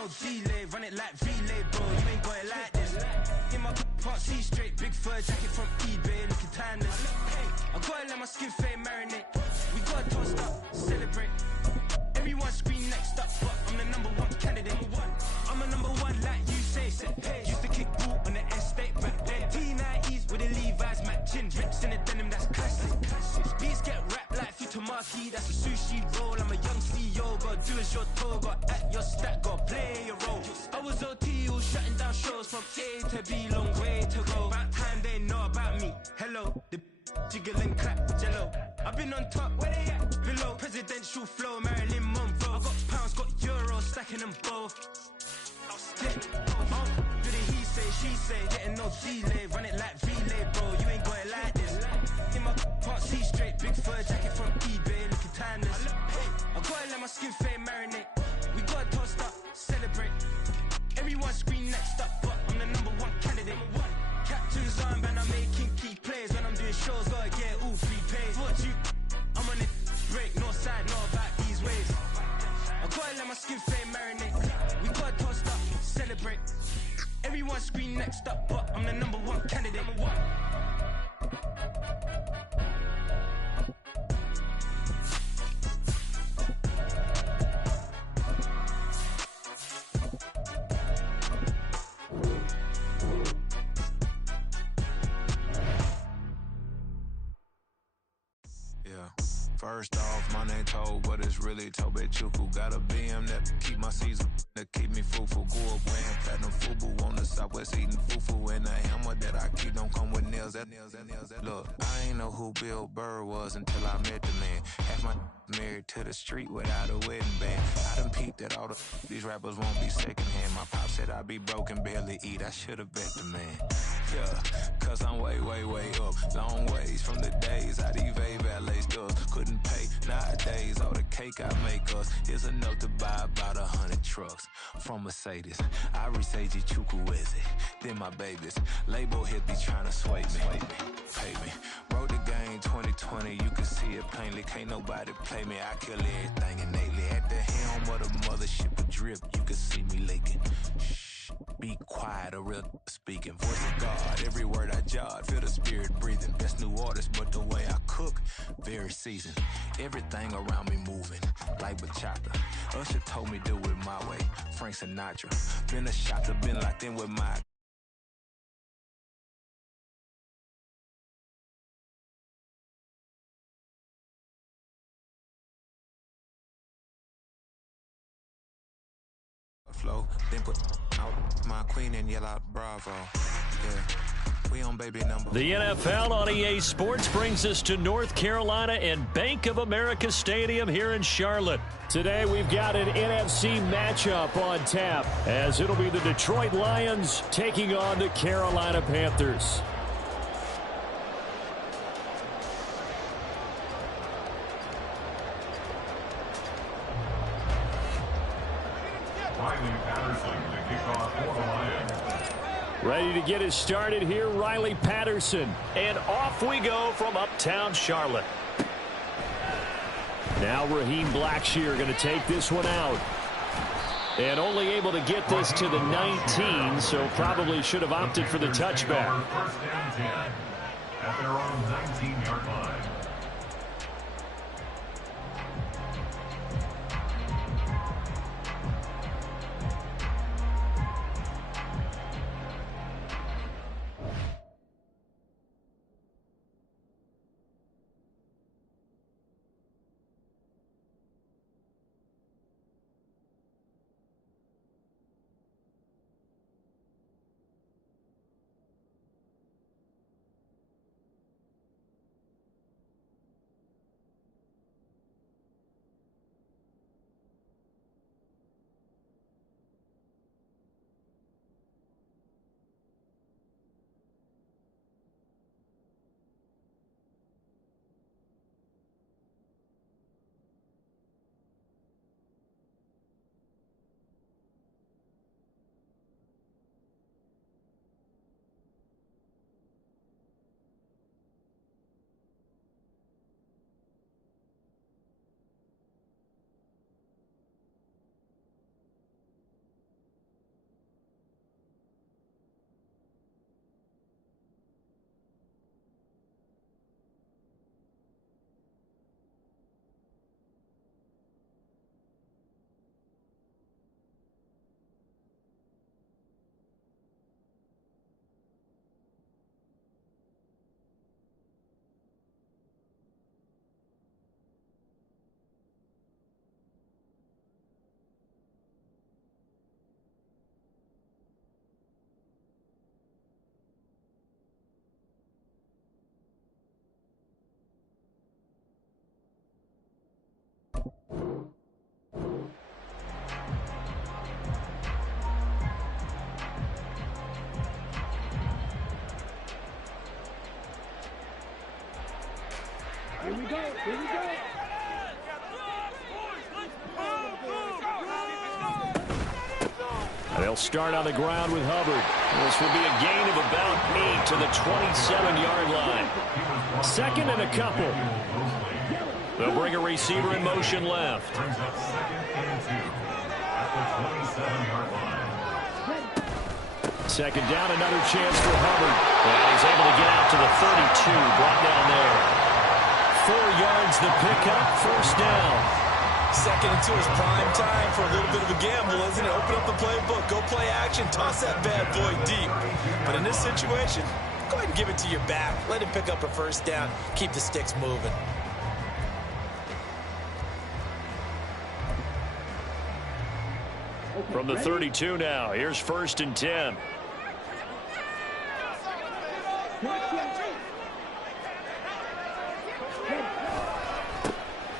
no delay, run it like relay, bro. You ain't got it like this. In my can't see straight, big fur jacket from eBay, looking timeless. I gotta let my skin fade marinate. We gotta toast up, celebrate. Everyone scream next up, but I'm the #1 candidate. I'm a #1 like you say. Hey, used to kick ball on the estate back then. T90s with the Levi's matching, rips in the denim, that's classic. Beats get wrapped like Futamaki, that's a sushi roll. I'm a young CEO, gotta do as you're told, gotta act your stat, gotta play your role. I was OT, all shutting down shows from A to B, long way to go. About time they know about me. Hello, the jiggle and clap, jello. I've been on top, where they at? Below, presidential flow, Marilyn Monroe. I got pounds, got euros, stacking them both. Do the he say, she say, getting no delay, run it like relay, bro. You ain't got it like this. In my can't see straight, big fur jacket from eBay, looking timeless. I gotta let my skin fade marinate. We gotta toast up, celebrate. Everyone scream next up, but I'm the #1 candidate. Captain's armband, I'm making key plays. When I'm doing shows, gotta get all prepaid. What you? I'm on it, break, no side, no about these ways. I gotta let my skin fade marinate. We gotta toast up, celebrate. Everyone scream next up, but I'm the #1 candidate. First off, my name Toad, but it's really Tobe Chuku. Got a BM that keep my season, that keep me fruitful. Go up wearing platinum fubu on the southwest eating fufu. And the hammer that I keep don't come with nails. Look, I ain't know who Bill Burr was until I met the man. Half my married to the street without a wedding band. I done peeped that all these rappers won't be secondhand. My pop said I'd be broke and barely eat. I should've bet the man. Yeah, cause I'm way up. Long ways from the days I these valet stores couldn't pay. Nowadays, all the cake I make us is enough to buy about 100 trucks from Mercedes. I Seiji Chukwueze, then my babies. Label hit be trying to sway me, pay me. Wrote the game 2020, you can see it plainly. Can't nobody play me, I kill everything innately. At the helm of the mothership adrift, you can see me leaking. Shh, be quiet, a real speaking. Voice of God, every word I jot, feel the spirit breathing. Best new artist, but the way I cook, very seasoned. Everything around me moving, like bachata. Usher told me do it my way, Frank Sinatra. Been a shot to been locked in with my flow, then put out my queen and yell out bravo. Yeah. We on baby number. The NFL on EA Sports brings us to North Carolina and Bank of America Stadium here in Charlotte. Today we've got an NFC matchup on tap as it'll be the Detroit Lions taking on the Carolina Panthers. Riley Patterson, the kickoff for the Lions. Ready to get us started here, Riley Patterson. And off we go from uptown Charlotte. Now Raheem Blackshear going to take this one out. And only able to get this to the 19, so probably should have opted for the touchback. First and 10 at their own 19-yard line. They'll start on the ground with Hubbard. This will be a gain of about 8 to the 27-yard line. Second and a couple. They'll bring a receiver in motion left. Second down, another chance for Hubbard. And he's able to get out to the 32, brought down there. 4 yards the pickup, first down. Second and 2 is prime time for a little bit of a gamble, isn't it? Open up the playbook, go play action, toss that bad boy deep. But in this situation, go ahead and give it to your back. Let him pick up a first down. Keep the sticks moving. From the 32 now, here's first and 10.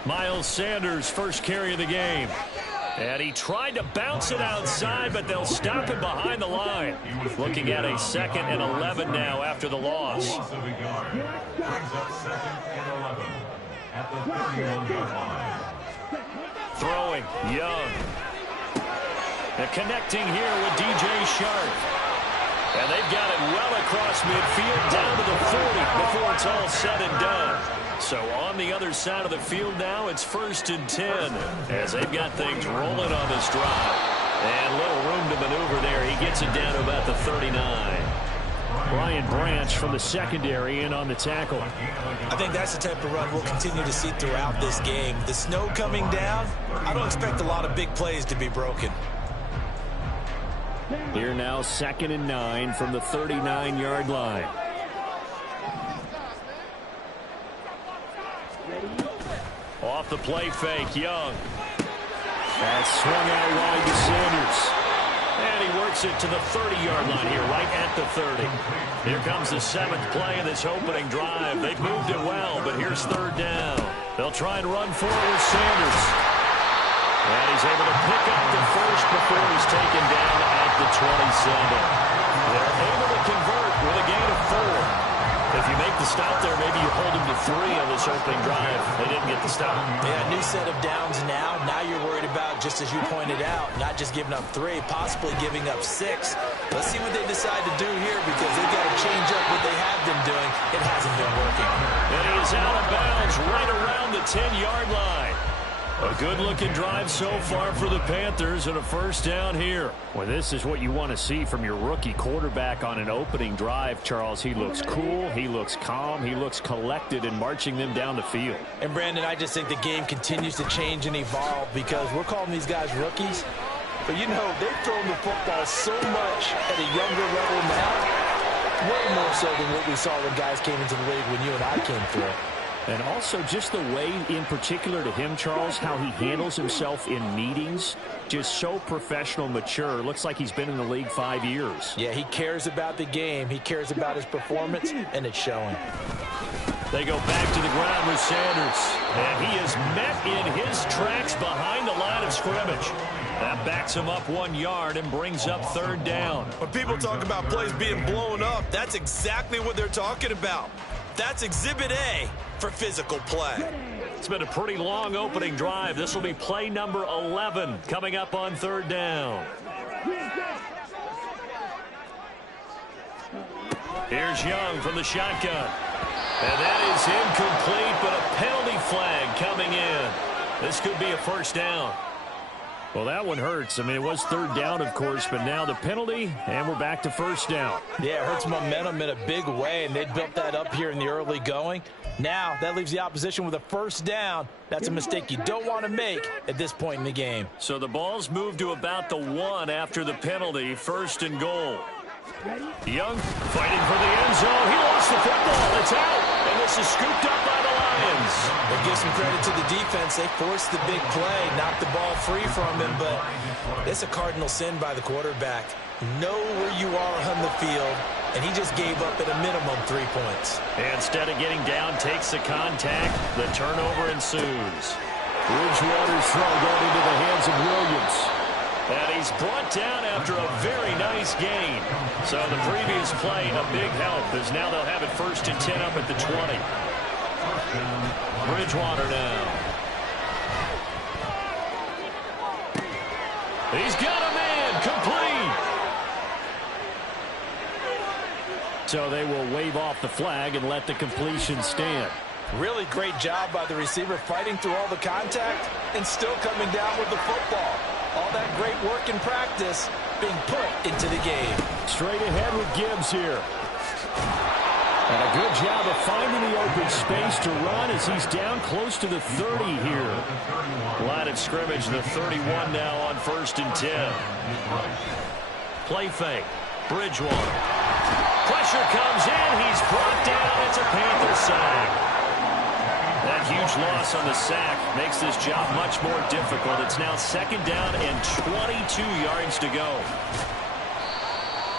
Miles Sanders, first carry of the game. And he tried to bounce it outside, but they'll stop him behind the line. Looking at a 2nd and 11 now after the loss. Throwing, Young. And connecting here with DJ Shark. And they've got it well across midfield down to the 40 before it's all said and done. So on the other side of the field now, it's first and 10 as they've got things rolling on this drive. And little room to maneuver there. He gets it down to about the 39. Brian Branch from the secondary in on the tackle. I think that's the type of run we'll continue to see throughout this game. The snow coming down, I don't expect a lot of big plays to be broken. Here now, 2nd and 9 from the 39-yard line. Off the play fake, Young. That's swung out wide to Sanders. And he works it to the 30-yard line here, right at the 30. Here comes the 7th play of this opening drive. They've moved it well, but here's third down. They'll try and run forward with Sanders. And he's able to pick up the first before he's taken down at the 27. They're able to convert with a gain of 4. If you make the stop there, maybe you hold them to 3 on this opening drive. They didn't get the stop. Yeah, new set of downs now. Now you're worried about, just as you pointed out, not just giving up 3, possibly giving up 6. Let's see what they decide to do here because they've got to change up what they have been doing. It hasn't been working. And he is out of bounds right around the 10-yard line. A good-looking drive so far for the Panthers and a first down here. Well, this is what you want to see from your rookie quarterback on an opening drive, Charles. He looks cool, he looks calm, he looks collected in marching them down the field. And, Brandon, I just think the game continues to change and evolve because we're calling these guys rookies. But, you know, they've thrown the football so much at a younger level now, way more so than what we saw when guys came into the league when you and I came through. And also just the way, in particular to him, Charles, how he handles himself in meetings. Just so professional, mature. Looks like he's been in the league 5 years. Yeah, he cares about the game. He cares about his performance, and it's showing. They go back to the ground with Sanders. And he is met in his tracks behind the line of scrimmage. That backs him up 1 yard and brings up third down. When people talk about plays being blown up, that's exactly what they're talking about. That's Exhibit A for physical play. It's been a pretty long opening drive. This will be play number 11 coming up on third down. Here's Young from the shotgun. And that is incomplete, but a penalty flag coming in. This could be a first down. Well, that one hurts. I mean, it was third down, of course, but now the penalty, and we're back to first down. Yeah, it hurts momentum in a big way, and they built that up here in the early going. Now, that leaves the opposition with a first down. That's a mistake you don't want to make at this point in the game. So the ball's moved to about the 1 after the penalty, first and goal. Young fighting for the end zone. He lost the football. It's out, and this is scooped up by the Lions. We'll give some credit to the defense. They forced the big play, knocked the ball free from him, but it's a cardinal sin by the quarterback. Know where you are on the field, and he just gave up at a minimum 3 points. And instead of getting down, takes the contact. The turnover ensues. Bridgewater's throw going into the hands of Williams. And he's brought down after a very nice gain. So the previous play, a big help, as now they'll have it first and 10 up at the 20. Bridgewater now. He's got a man, complete. So they will wave off the flag and let the completion stand. Really great job by the receiver fighting through all the contact and still coming down with the football. All that great work in practice being put into the game. Straight ahead with Gibbs here. And a good job of finding the open space to run as he's down close to the 30 here. Line of scrimmage, the 31 now on 1st and 10. Play fake. Bridgewater. Pressure comes in. He's brought down. It's a Panther sack. That huge loss on the sack makes this job much more difficult. It's now 2nd down and 22 yards to go.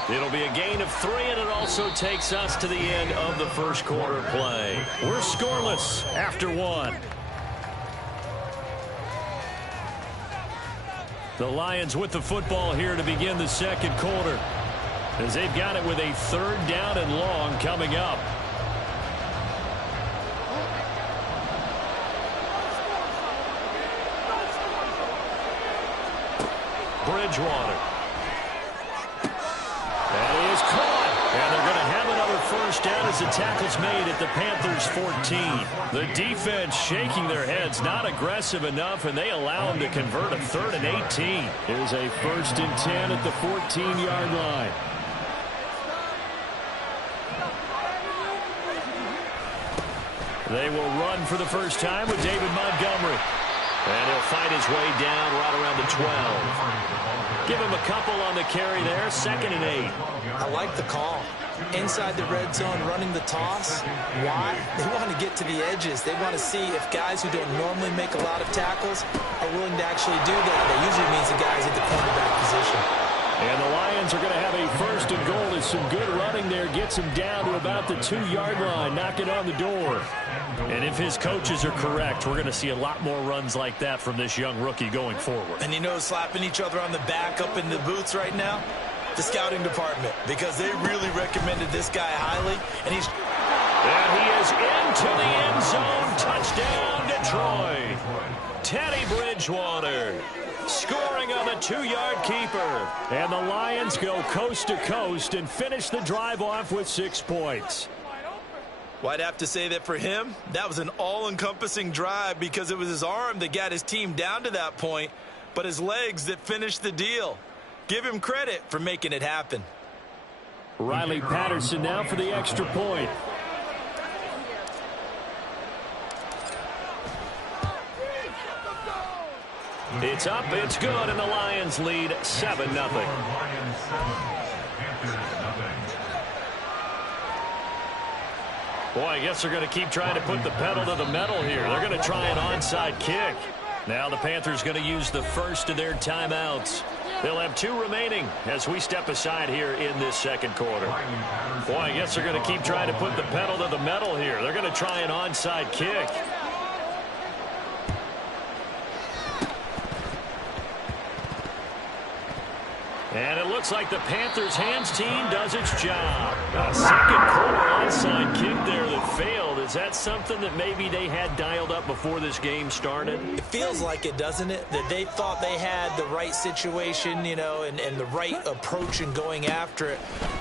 It'll be a gain of 3, and it also takes us to the end of the first quarter play. We're scoreless after 1. The Lions with the football here to begin the second quarter, as they've got it with a 3rd down and long coming up. Bridgewater. And he is caught. And they're going to have another 1st down as the tackle's made at the Panthers' 14. The defense shaking their heads, not aggressive enough, and they allow them to convert a 3rd and 18. Here's a 1st and 10 at the 14-yard line. They will run for the first time with David Montgomery. And he'll find his way down right around the 12. Give him a couple on the carry there. 2nd and 8. I like the call. Inside the red zone, running the toss. Why? They want to get to the edges. They want to see if guys who don't normally make a lot of tackles are willing to actually do that. That usually means the guys at the cornerback position. And the Lions are going to have a 1st and goal as some good running there gets him down to about the 2-yard line, knocking on the door. And if his coaches are correct, we're going to see a lot more runs like that from this young rookie going forward. And you know, slapping each other on the back up in the booths right now? The scouting department, because they really recommended this guy highly. And he is into the end zone. Touchdown, Detroit. Teddy Bridgewater scoring on the 2-yard keeper. And the Lions go coast to coast and finish the drive off with 6 points. Well, I'd have to say that for him, that was an all-encompassing drive because it was his arm that got his team down to that point, but his legs that finished the deal. Give him credit for making it happen. Riley Patterson now for the extra point. It's up, it's good, and the Lions lead 7-0. Boy, I guess they're going to keep trying to put the pedal to the metal here. They're going to try an onside kick. Now the Panthers going to use the first of their timeouts. They'll have 2 remaining as we step aside here in this second quarter. Boy, I guess they're going to keep trying to put the pedal to the metal here. They're going to try an onside kick. And it looks like the Panthers hands team does its job. A second quarter onside kick there that failed. Is that something that maybe they had dialed up before this game started? It feels like it, doesn't it? That they thought they had the right situation, you know, and the right approach in going after it.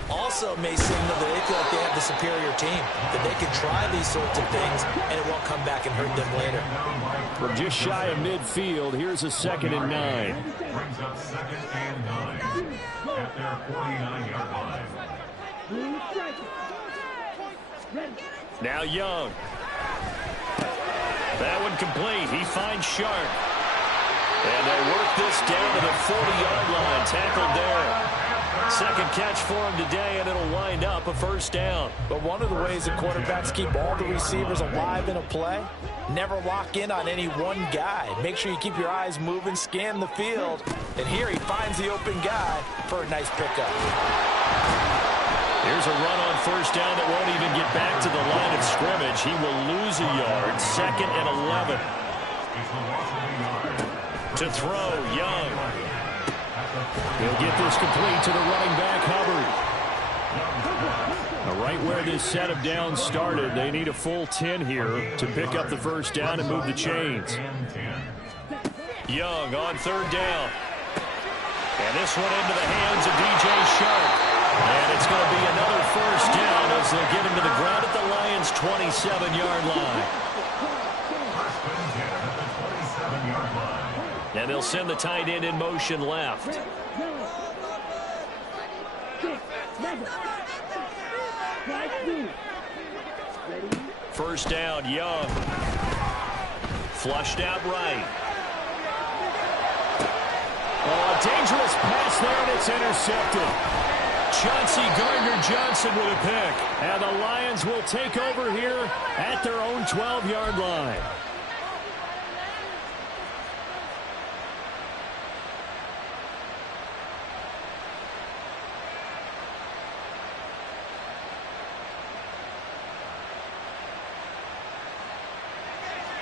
Also may signal that they feel like they have the superior team, that they can try these sorts of things and it won't come back and hurt them later. From just shy of midfield, here's a 2nd and 9. Brings up 2nd and 9 at their 49-yard line. Now Young. That one complete. He finds Sharp. And they work this down to the 40-yard line. Tackled there. Second catch for him today, and it'll wind up a 1st down. But one of the ways that quarterbacks keep all the receivers alive in a play, never lock in on any one guy. Make sure you keep your eyes moving, scan the field. And here he finds the open guy for a nice pickup. Here's a run on 1st down that won't even get back to the line of scrimmage. He will lose a yard. 2nd and 11. To throw, Young. He'll get this complete to the running back, Hubbard. A Right where this set of downs started, they need a full 10 here to pick up the first down and move the chains. Young on third down. And this one into the hands of DJ Shark. And it's going to be another first down as they get him to the ground at the Lions' 27-yard line. And they'll send the tight end in motion left. First down, Young. Flushed out right. Oh, a dangerous pass there, and it's intercepted. Chauncey Gardner-Johnson with a pick. And the Lions will take over here at their own 12-yard line.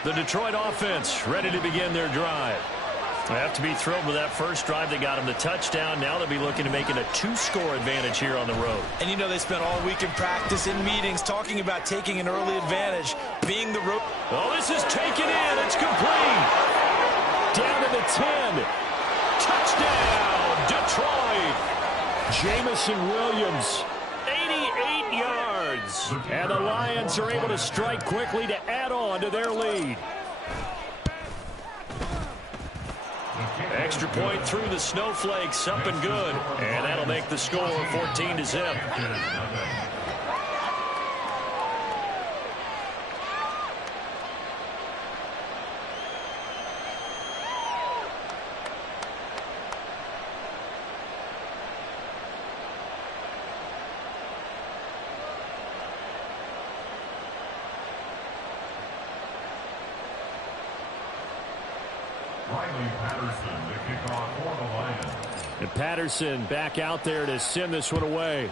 The Detroit offense ready to begin their drive. They have to be thrilled with that first drive. They got them the touchdown. Now they'll be looking to make it a 2-score advantage here on the road. And you know they spent all week in practice, in meetings, talking about taking an early advantage, being the road. Oh, this is taken in. It's complete. Down to the 10. Touchdown, Detroit. Jamison Williams, 88 yards. And the Lions are able to strike quickly to add on to their lead. Extra point through the snowflakes, up and good. And that'll make the score 14-0. And Patterson back out there to send this one away.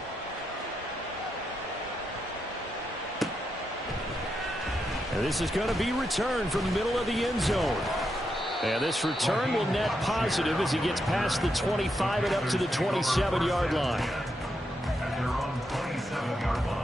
And this is going to be returned from the middle of the end zone. And this return will net positive as he gets past the 25 and up to the 27-yard line. At their own 27-yard line.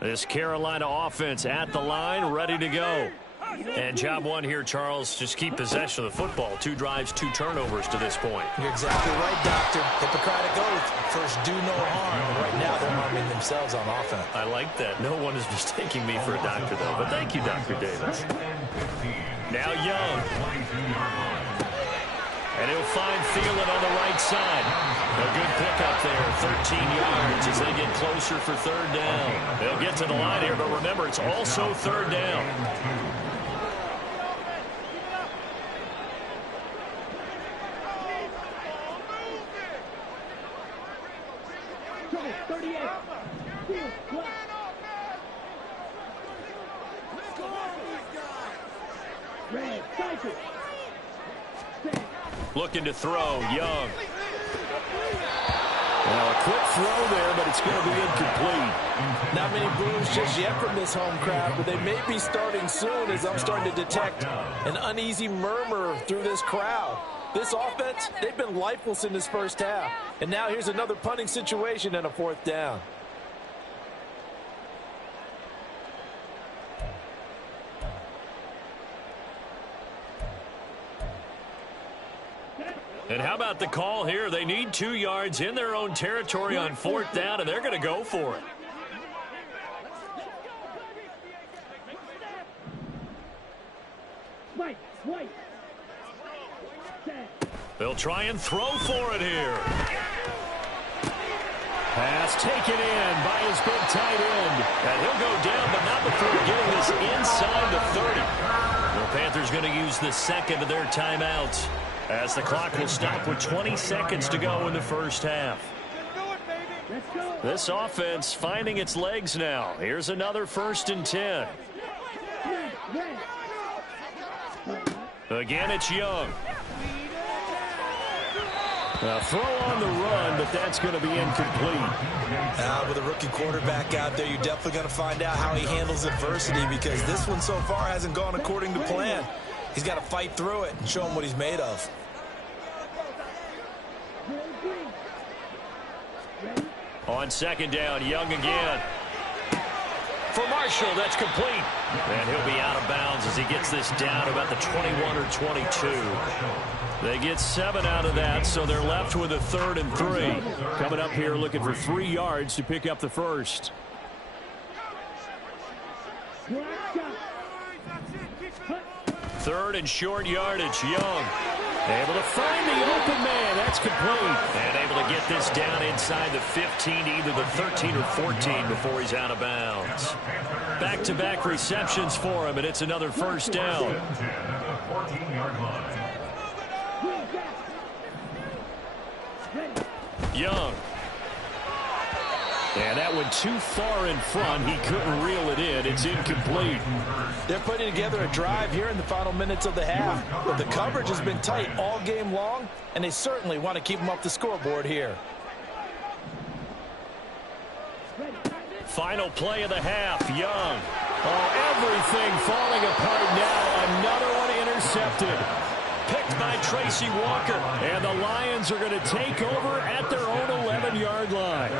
This Carolina offense at the line, ready to go. And job one here, Charles, just keep possession of the football. 2 drives, 2 turnovers to this point. You're exactly right, Doctor. Hippocratic oath. First, do no harm. And right now, they're harming themselves on offense. I like that. No one is mistaking me for a doctor, though. But thank you, Dr. Davis. Now Young. And he'll find Thielen on the right side. A good pickup there, 13 yards as they get closer for third down. They'll get to the line here, but remember, it's also third down. Looking to throw, Young. Well, a quick throw there, but it's going to be incomplete. Not many boos just yet from this home crowd, but they may be starting soon as I'm starting to detect an uneasy murmur through this crowd. This offense, they've been lifeless in this first half. And now here's another punting situation and a 4th down. And how about the call here? They need 2 yards in their own territory on 4th down, and they're going to go for it. They'll try and throw for it here. Pass taken in by his big tight end. And he'll go down, but not before getting this inside the 30. The Panthers going to use the second of their timeouts, as the clock will stop with 20 seconds to go in the first half. This offense finding its legs now. Here's another 1st and 10. Again, it's Young. A throw on the run, but that's going to be incomplete. With a rookie quarterback out there, you're definitely going to find out how he handles adversity, because this one so far hasn't gone according to plan. He's got to fight through it and show him what he's made of. On second down, Young again. For Marshall, that's complete. And he'll be out of bounds as he gets this down about the 21 or 22. They get 7 out of that, so they're left with a 3rd and 3. Coming up here looking for 3 yards to pick up the first. Third and short yardage, Young. Able to find the open man. That's complete. And able to get this down inside the 15, either the 13 or 14 before he's out of bounds. Back-to-back receptions for him, and it's another first down. Young. And that went too far in front. He couldn't reel it in. It's incomplete. They're putting together a drive here in the final minutes of the half. But the coverage has been tight all game long, and they certainly want to keep them up the scoreboard here. Final play of the half, Young. Oh, everything falling apart now. Another one intercepted. Picked by Tracy Walker. And the Lions are going to take over at their own 11-yard line.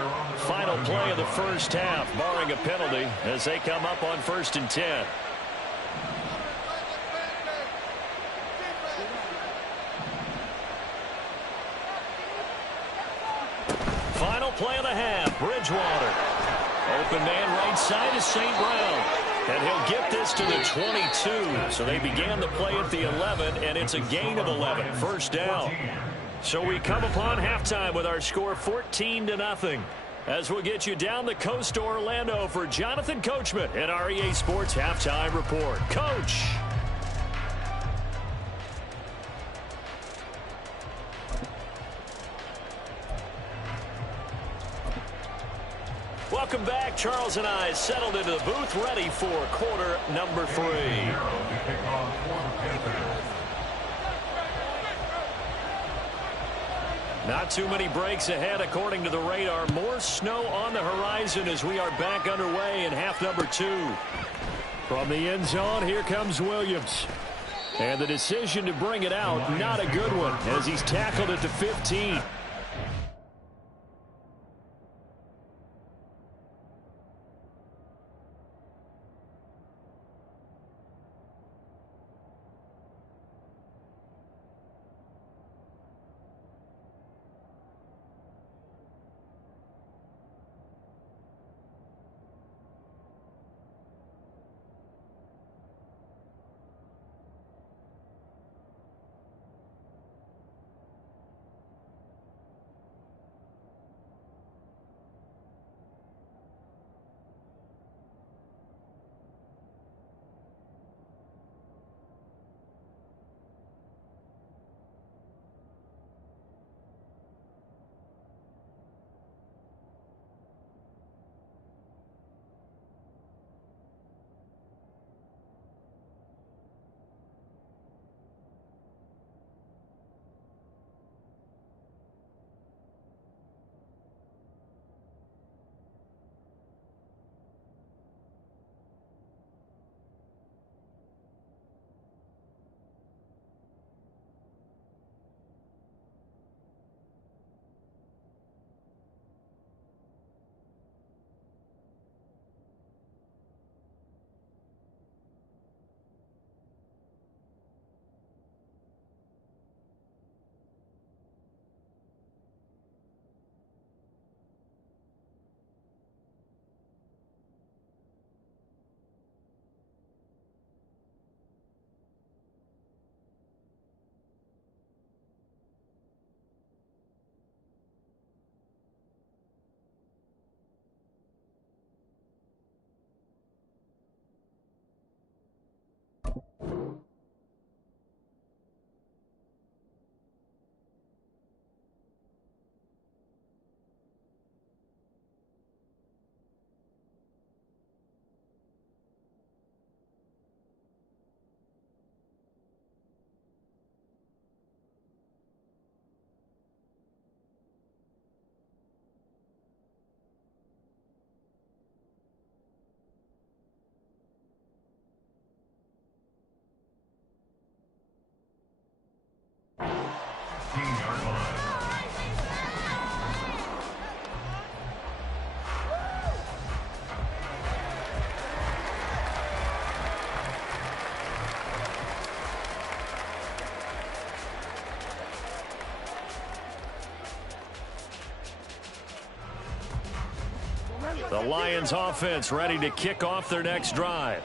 Final play of the first half, barring a penalty, as they come up on 1st and 10. Final play of the half, Bridgewater. Open man right side is St. Brown. And he'll get this to the 22. So they began the play at the 11, and it's a gain of 11. First down. So we come upon halftime with our score 14-0. As we'll get you down the coast to Orlando for Jonathan Coachman at our EA Sports Halftime Report. Coach. Welcome back. Charles and I settled into the booth, ready for quarter number 3. Not too many breaks ahead according to the radar. More snow on the horizon as we are back underway in half number 2. From the end zone, here comes Williams. And the decision to bring it out, not a good one, as he's tackled at the 15. 13-yard line. The Lions offense ready to kick off their next drive.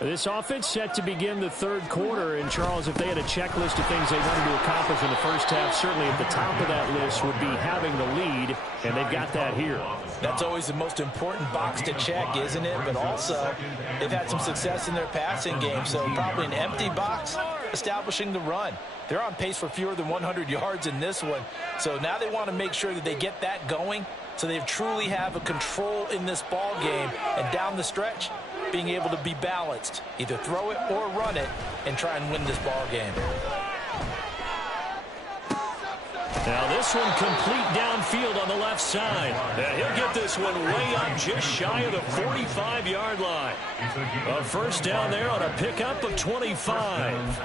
This offense set to begin the third quarter. And, Charles, if they had a checklist of things they wanted to accomplish in the first half, certainly at the top of that list would be having the lead, and they've got that here. That's always the most important box to check, isn't it? But also, they've had some success in their passing game, so probably an empty box establishing the run. They're on pace for fewer than 100 yards in this one, so now they want to make sure that they get that going so they truly have a control in this ball game, and down the stretch, being able to be balanced, either throw it or run it, and try and win this ball game. Now this one complete downfield on the left side. He'll get this one way up just shy of the 45-yard line. A first down there on a pickup of 25.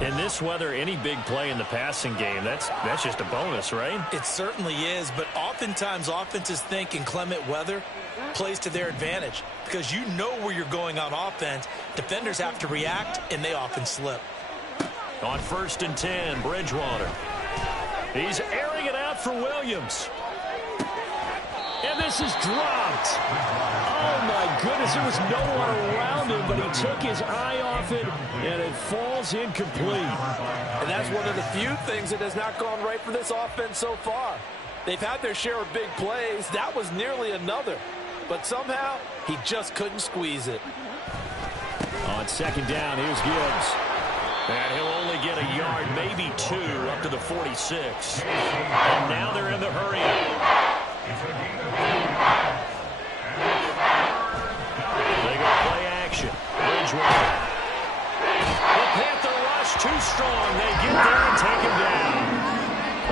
In this weather, any big play in the passing game, that's just a bonus, right? It certainly is, but oftentimes offenses think in clement weather plays to their advantage because you know where you're going on offense. Defenders have to react, and they often slip. On 1st and 10, Bridgewater. He's airing it out for Williams. And this is dropped. Oh, my goodness. There was no one around him, but he took his eye off it, and it falls incomplete. And that's one of the few things that has not gone right for this offense so far. They've had their share of big plays. That was nearly another. But somehow, he just couldn't squeeze it. On 2nd down, here's Gibbs. And he'll only get a yard, maybe 2, up to the 46. And now they're in the hurry. They go play action. Bridgewater. The Panther rush too strong. They get there and take him down.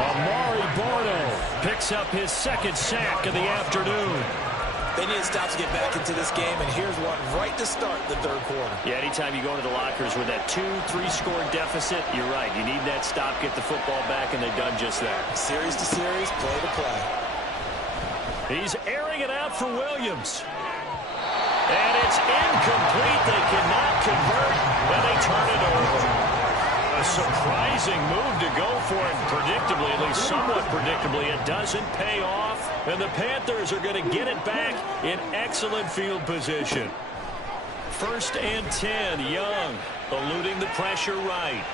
Amari Barno picks up his 2nd sack of the afternoon. They need to stop to get back into this game, and here's one right to start the third quarter. Yeah, anytime you go into the lockers with that 2-3 score deficit, you're right. You need that stop, get the football back, and they've done just that. Series to series, play to play. He's airing it out for Williams. And it's incomplete. They cannot convert, and they turn it over. A surprising move to go for it, predictably, at least somewhat predictably. It doesn't pay off, and the Panthers are going to get it back in excellent field position. 1st and 10, Young eluding the pressure right.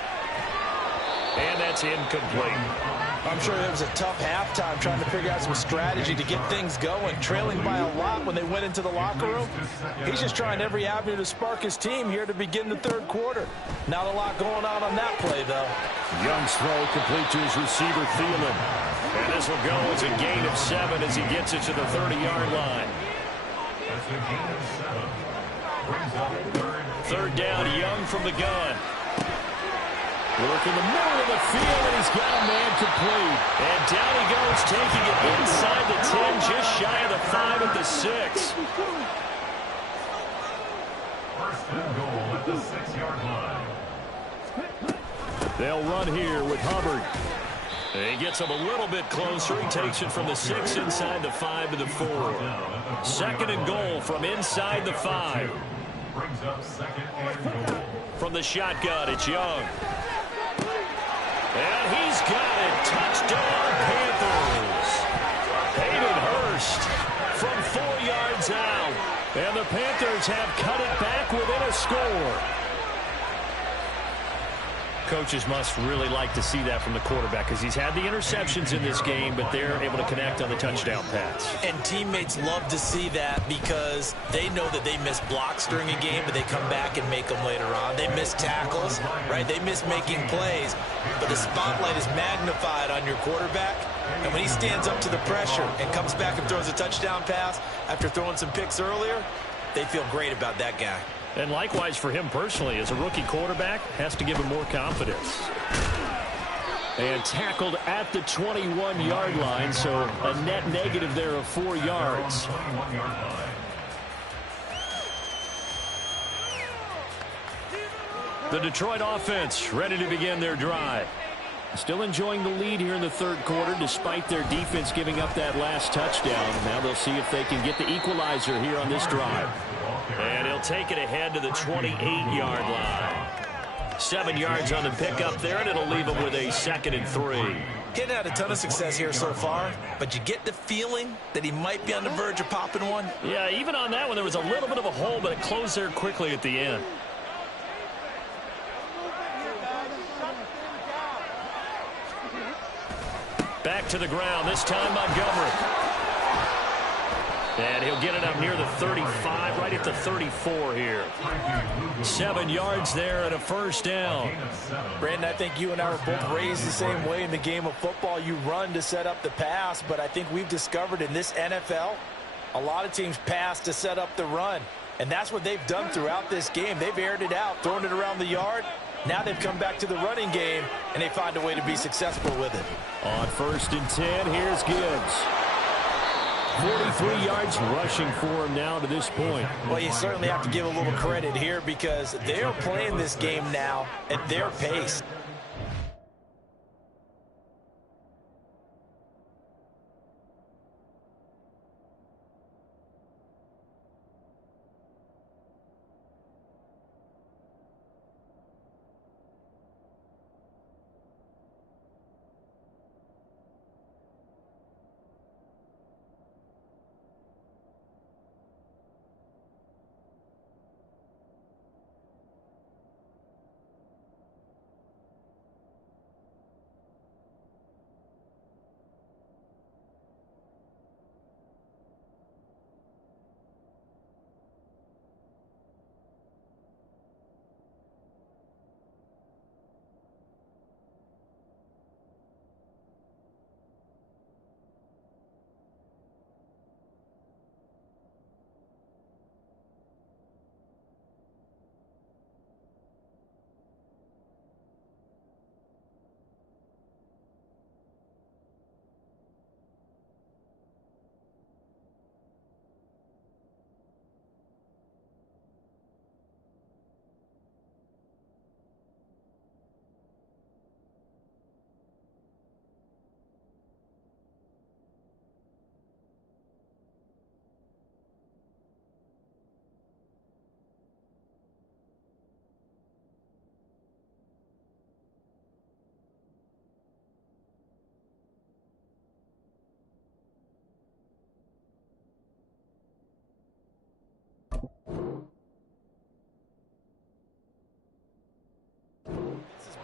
And that's incomplete. I'm sure it was a tough halftime trying to figure out some strategy to get things going, trailing by a lot when they went into the locker room. He's just trying every avenue to spark his team here to begin the third quarter. Not a lot going on that play, though. Young's throw complete to his receiver, Thielen. And this will go as a gain of 7 as he gets it to the 30-yard line. That's a gain of 7. Brings up 3rd down, Young from the gun. Work in the middle of the field, and he's got a man complete. And down he goes, taking it inside the 10, just shy of the 5 at the 6. 1st and goal at the 6-yard line. They'll run here with Hubbard. He gets him a little bit closer. He takes it from the 6 inside the 5 to the 4. 2nd and goal from inside the 5. Brings up 2nd and goal. From the shotgun, it's Young. And he's got it. Touchdown, Panthers. Hayden Hurst from 4 yards out. And the Panthers have cut it back within a score. Coaches must really like to see that from the quarterback because he's had the interceptions in this game, but they're able to connect on the touchdown pass. And teammates love to see that because they know that they miss blocks during a game, but they come back and make them later on. They miss tackles, right? They miss making plays, but the spotlight is magnified on your quarterback. And when he stands up to the pressure and comes back and throws a touchdown pass after throwing some picks earlier, they feel great about that guy. And likewise for him personally, as a rookie quarterback, has to give him more confidence. And tackled at the 21-yard line, so a net negative there of 4 yards. The Detroit offense ready to begin their drive. Still enjoying the lead here in the third quarter despite their defense giving up that last touchdown. Now they'll see if they can get the equalizer here on this drive. And he'll take it ahead to the 28-yard line. 7 yards on the pickup there, and it'll leave him with a 2nd and 3. Getting had a ton of success here so far, but you get the feeling that he might be on the verge of popping one. Yeah, even on that one, there was a little bit of a hole, but it closed there quickly at the end. Back to the ground, this time Montgomery. And he'll get it up near the 35, right at the 34 here. 7 yards there and a first down. Brandon, I think you and I were both raised the same way in the game of football. You run to set up the pass, but I think we've discovered in this NFL, a lot of teams pass to set up the run. And that's what they've done throughout this game. They've aired it out, thrown it around the yard. Now they've come back to the running game, and they find a way to be successful with it. On 1st and 10, here's Gibbs. 43 yards rushing for him now to this point. Well, you certainly have to give a little credit here because they are playing this game now at their pace.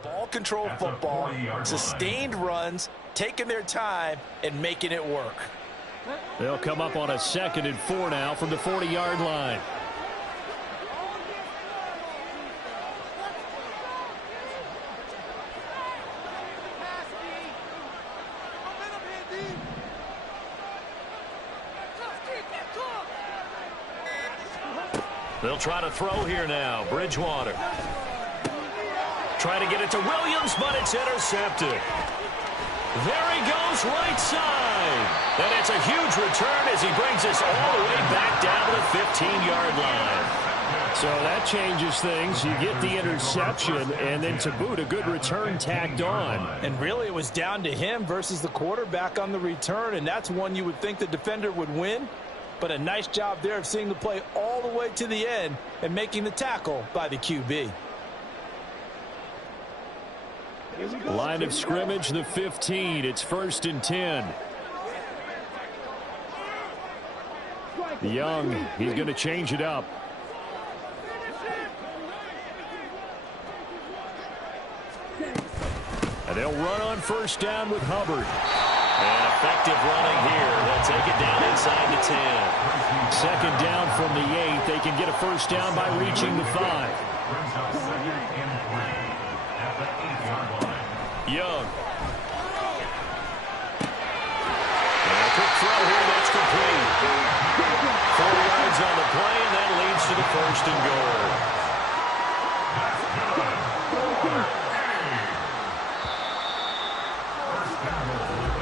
Ball control football, sustained runs, taking their time, and making it work. They'll come up on a 2nd and 4 now from the 40-yard line. They'll try to throw here now. Bridgewater. Trying to get it to Williams, but it's intercepted. There he goes, right side. And it's a huge return as he brings us all the way back down to the 15-yard line. So that changes things. You get the interception, and then to boot, a good return tacked on. And really, it was down to him versus the quarterback on the return, and that's one you would think the defender would win. But a nice job there of seeing the play all the way to the end and making the tackle by the QB. Line of scrimmage, the 15. It's 1st and 10. Young, he's going to change it up. And they'll run on 1st down with Hubbard. And effective running here. They'll take it down inside the 10. 2nd down from the 8. They can get a 1st down by reaching the 5. Young. And a quick throw here, that's complete. 4 yards on the play, and that leads to the 1st and goal.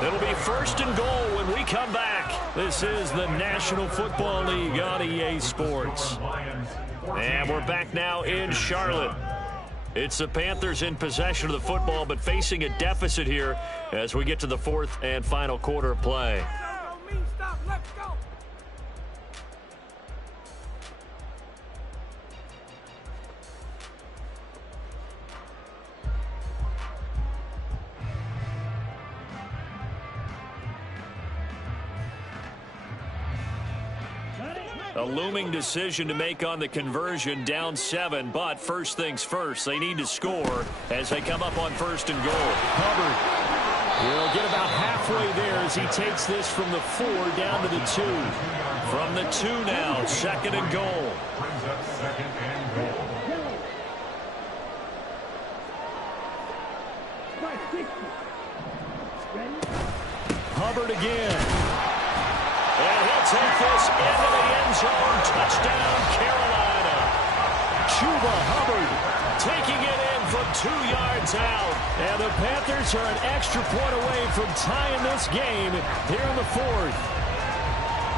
It'll be 1st and goal when we come back. This is the National Football League on EA Sports. And we're back now in Charlotte. It's the Panthers in possession of the football, but facing a deficit here as we get to the fourth and final quarter of play. A looming decision to make on the conversion, down 7, but first things first, they need to score as they come up on 1st and goal. Hubbard will get about halfway there as he takes this from the 4 down to the 2. From the 2 now, 2nd and goal. Brings up 2nd and goal. Hubbard again. And he'll take this into the end zone. Touchdown, Carolina. Chuba Hubbard taking it in from 2 yards out. And the Panthers are an extra point away from tying this game here in the 4th.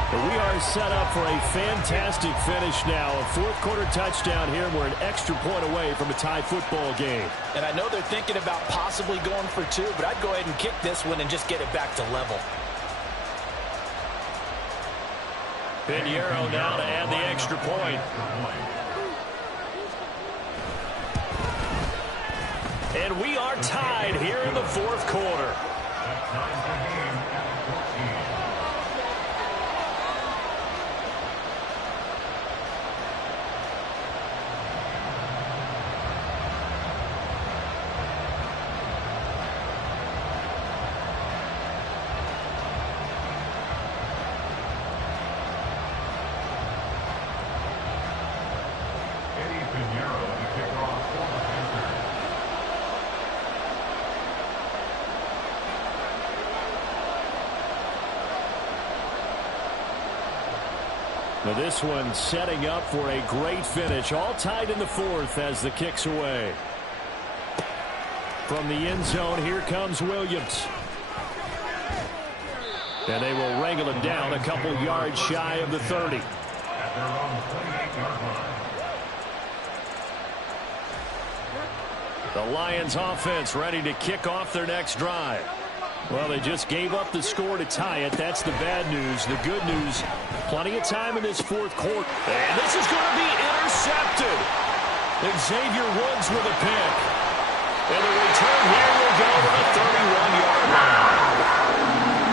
But we are set up for a fantastic finish now. A 4th quarter touchdown here, and we're an extra point away from a tie football game. And I know they're thinking about possibly going for 2, but I'd go ahead and kick this one and just get it back to level. Pinheiro now to add the extra point. And we are tied here in the 4th quarter. Now this one setting up for a great finish. All tied in the 4th as the kick's away. From the end zone, here comes Williams. And they will wrangle him down a couple yards shy of the 30. At their own 28-yard line. The Lions offense ready to kick off their next drive. Well, they just gave up the score to tie it. That's the bad news. The good news, plenty of time in this 4th quarter. And this is going to be intercepted. Xavier Woods with a pick. And the return here will go to the 31-yard line.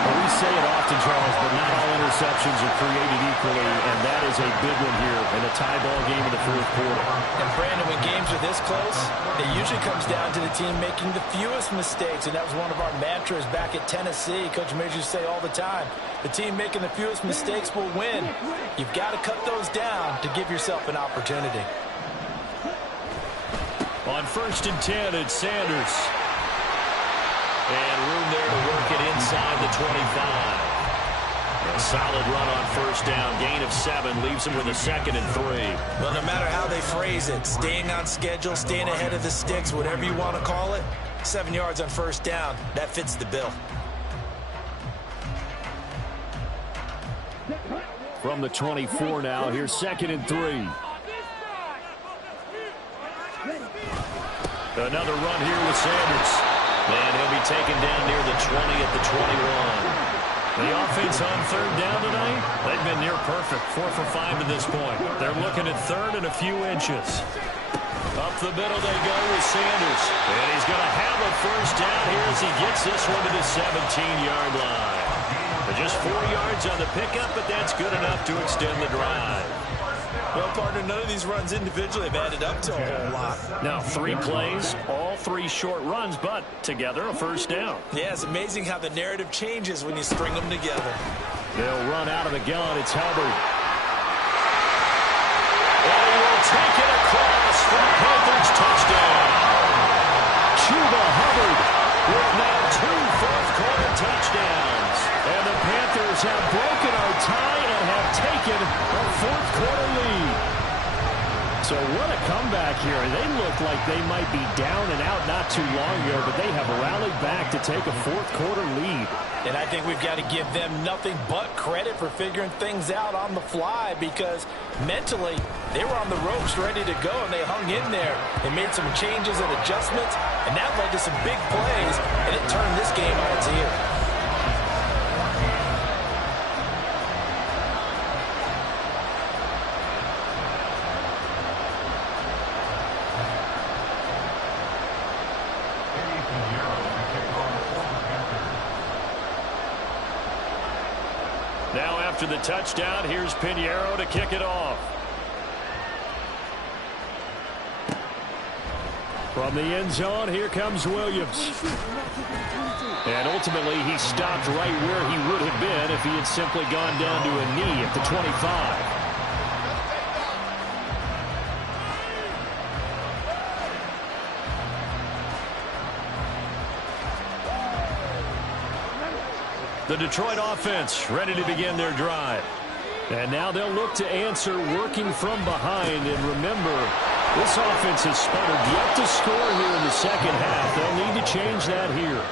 Well, we say it often, Charles, but not all interceptions are created equally, and that is a big one here in a tie ball game in the 4th quarter. And Brandon, when games are this close, it usually comes down to the team making the fewest mistakes, and that was one of our mantras back at Tennessee. Coach Majors used to say all the time, the team making the fewest mistakes will win. You've got to cut those down to give yourself an opportunity. On 1st and 10, it's Sanders. And room there to work it inside the 25. A solid run on 1st down. Gain of 7 leaves him with a 2nd and 3. Well, no matter how they phrase it, staying on schedule, staying ahead of the sticks, whatever you want to call it, 7 yards on 1st down, that fits the bill. From the 24 now, here's 2nd and 3. Another run here with Sanders. And he'll be taken down near the 20 at the 21. The offense on 3rd down tonight, they've been near perfect, 4 for 5 to this point. They're looking at 3rd and a few inches. Up the middle they go with Sanders. And he's going to have a 1st down here as he gets this one to the 17-yard line. Just 4 yards on the pickup, but that's good enough to extend the drive. Well, partner, none of these runs individually have added up to a whole lot. Now 3 plays, all 3 short runs, but together a 1st down. Yeah, it's amazing how the narrative changes when you string them together. They'll run out of the gun. It's Hubbard. And he will take it across for the Panthers touchdown. Chuba Hubbard with now 2 fourth-quarter touchdowns. And the Panthers have broken our tie and have taken a 4th quarter lead. So what a comeback here. They look like they might be down and out not too long ago, but they have rallied back to take a 4th quarter lead. And I think we've got to give them nothing but credit for figuring things out on the fly, because mentally They were on the ropes ready to go, and they hung in there. They made some changes and adjustments, and that led to some big plays, and it turned this game on its ear. Now after the touchdown, here's Pinheiro to kick it off. From the end zone, here comes Williams. And ultimately, he stopped right where he would have been if he had simply gone down to a knee at the 25. The Detroit offense ready to begin their drive. And now they'll look to answer working from behind. And remember, this offense has sputtered yet to score here in the second half. They'll need to change that here.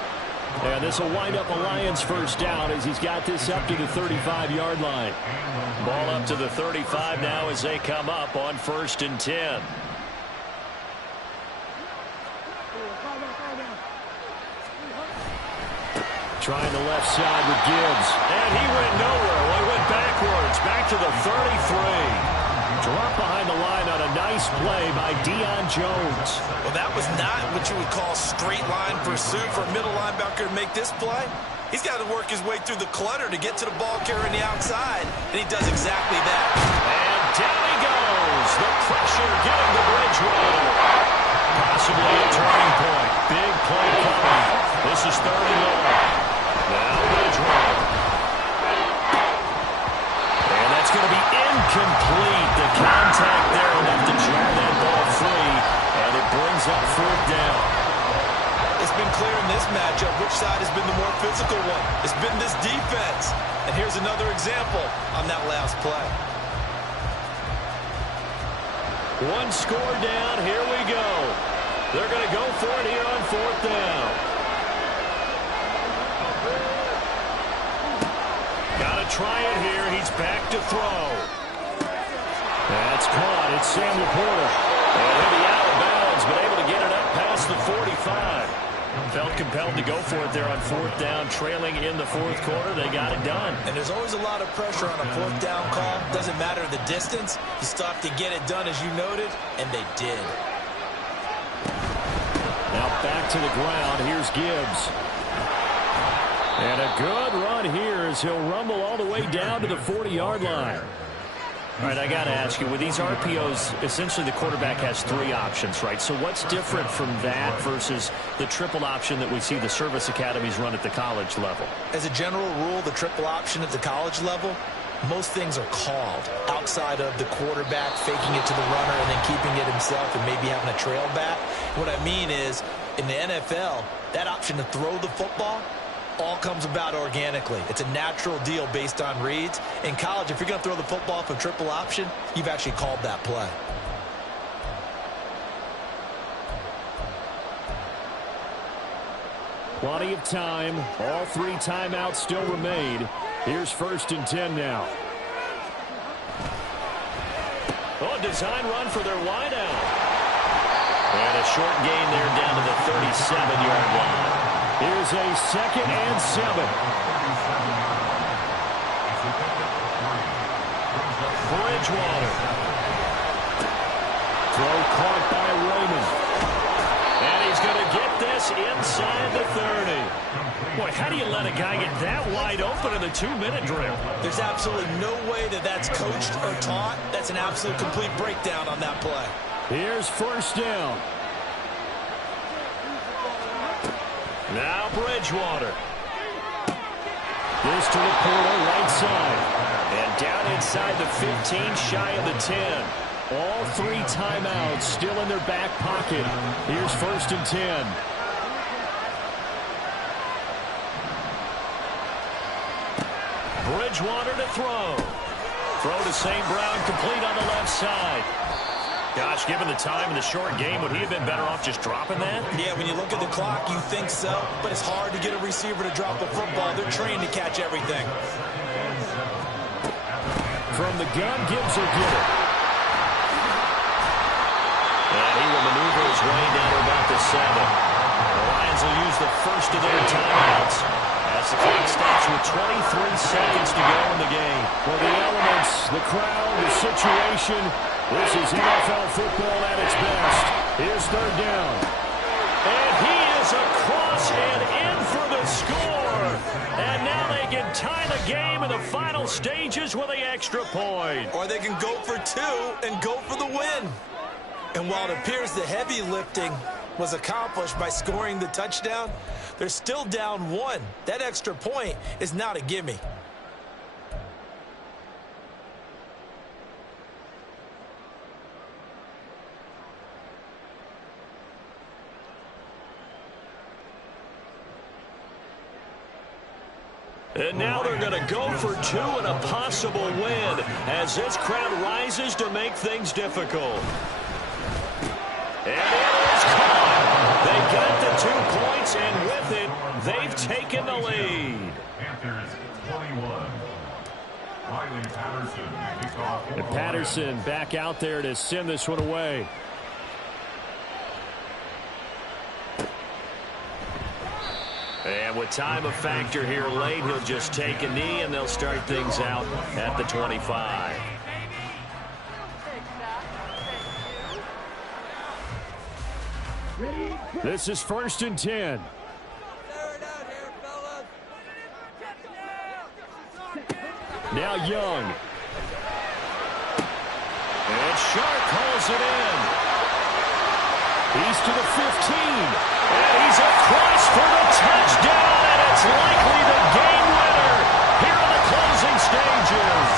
And this will wind up a Lions first down as he's got this up to the 35-yard line. Ball up to the 35 now as they come up on 1st and 10. Trying the left side with Gibbs. And he went nowhere. Well, he went backwards. Back to the 33. Dropped behind the line on a nice play by Deion Jones. Well, that was not what you would call straight line pursuit for a middle linebacker to make this play. He's got to work his way through the clutter to get to the ball carrier on the outside, and he does exactly that. And down he goes. The pressure getting to Bridgewater. Possibly a turning point. Big play coming. This is 3rd and long. Now Bridgewater. And that's going to be incomplete. The contact there enough to jam that ball free. And it brings up 4th down. It's been clear in this matchup which side has been the more physical one. It's been this defense. And here's another example on that last play. One score down. Here we go. They're going to go for it here on 4th down. Got to try it here. He's back to throw. That's caught. It's Sam Laporta. And he'll be out of bounds, but able to get it up past the 45. Felt compelled to go for it there on 4th down, trailing in the 4th quarter. They got it done. And there's always a lot of pressure on a 4th down call. Doesn't matter the distance. You stop to get it done, as you noted, and they did. Now back to the ground. Here's Gibbs. And a good run here as he'll rumble all the way down to the 40-yard line. All right, I got to ask you, with these RPOs, essentially the quarterback has 3 options, right? So what's different from that versus the triple option that we see the service academies run at the college level? As a general rule, the triple option at the college level, most things are called outside of the quarterback faking it to the runner and then keeping it himself and maybe having a trail back. What I mean is, in the NFL, that option to throw the football all comes about organically. It's a natural deal based on reads. In college, if you're going to throw the football off a triple option, you've actually called that play. Plenty of time. All 3 timeouts still remain. Here's 1st and 10 now. Oh, design run for their wideout. And a short gain there down to the 37-yard line. Here's a 2nd and 7. Bridgewater. Throw caught by Raymond. And he's going to get this inside the 30. Boy, how do you let a guy get that wide open in the 2-minute drill? There's absolutely no way that that's coached or taught. That's an absolute complete breakdown on that play. Here's 1st down. Now Bridgewater. This to Laporta, right side. And down inside the 15, shy of the 10. All 3 timeouts still in their back pocket. Here's 1st and 10. Bridgewater to throw. Throw to St. Brown, complete on the left side. Gosh, given the time in the short game, would he have been better off just dropping that? Yeah, when you look at the clock, you think so. But it's hard to get a receiver to drop a football. They're trained to catch everything. From the gun, Gibbs will get it. underway down to about the 7. The Lions will use the first of their timeouts as the clock stops with 23 seconds to go in the game. For the elements, the crowd, the situation, this is NFL football at its best. Here's third down. And he is across and in for the score. And now they can tie the game in the final stages with the extra point. Or they can go for 2 and go for the win. And while it appears the heavy lifting was accomplished by scoring the touchdown, they're still down 1. That extra point is not a gimme. And now they're going to go for 2 and a possible win as this crowd rises to make things difficult. And it is caught. They got the 2 points, and with it, they've taken the lead. Panthers 21. Riley Patterson kicks off. And Patterson back out there to send this one away. And with time a factor here late, he'll just take a knee, and they'll start things out at the 25. This is 1st and 10. Now Young. And Shark calls it in. He's to the 15. And he's across for the touchdown, and it's likely the game winner here in the closing stages.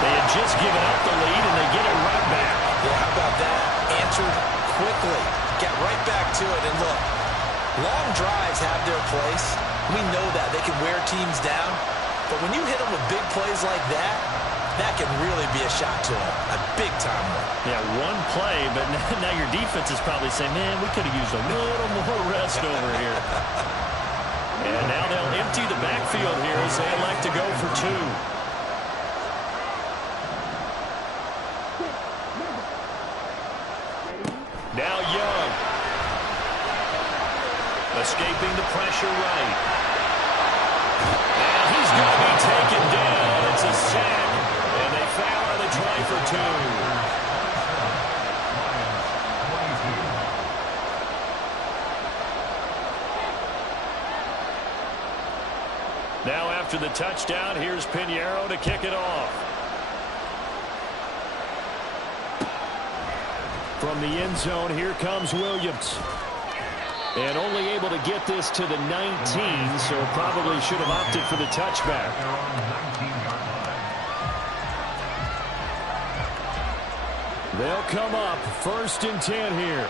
They had just given up the lead, and they get it right back. Yeah, how about that? Answered quickly. Get right back to it. And look, long drives have their place. We know that. They can wear teams down. But when you hit them with big plays like that, that can really be a shot to them. A big-time one. Yeah, one play, but now your defense is probably saying, man, we could have used a little more rest over here. And now they'll empty the backfield here as they elect to go for 2. Now Young. Escaping the pressure right. And he's going to be taken down. It's a sack. And they foul on the try for 2. Now after the touchdown, here's Pinheiro to kick it off. From the end zone, here comes Williams. And only able to get this to the 19, so probably should have opted for the touchback. They'll come up 1st and 10 here.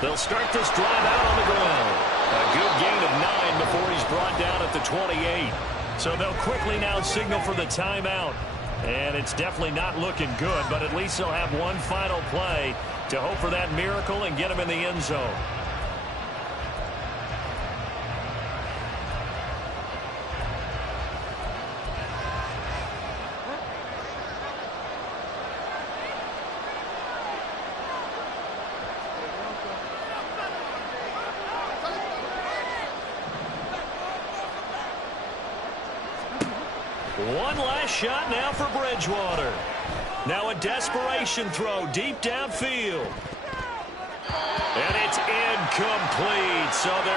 They'll start this drive out on the ground. A good gain of 9 before he's brought down at the 28. So they'll quickly now signal for the timeout. And it's definitely not looking good, but at least they'll have one final play to hope for that miracle and get him in the end zone. One last shot now for Bridgewater. Now a desperation throw deep downfield. And it's incomplete. So they're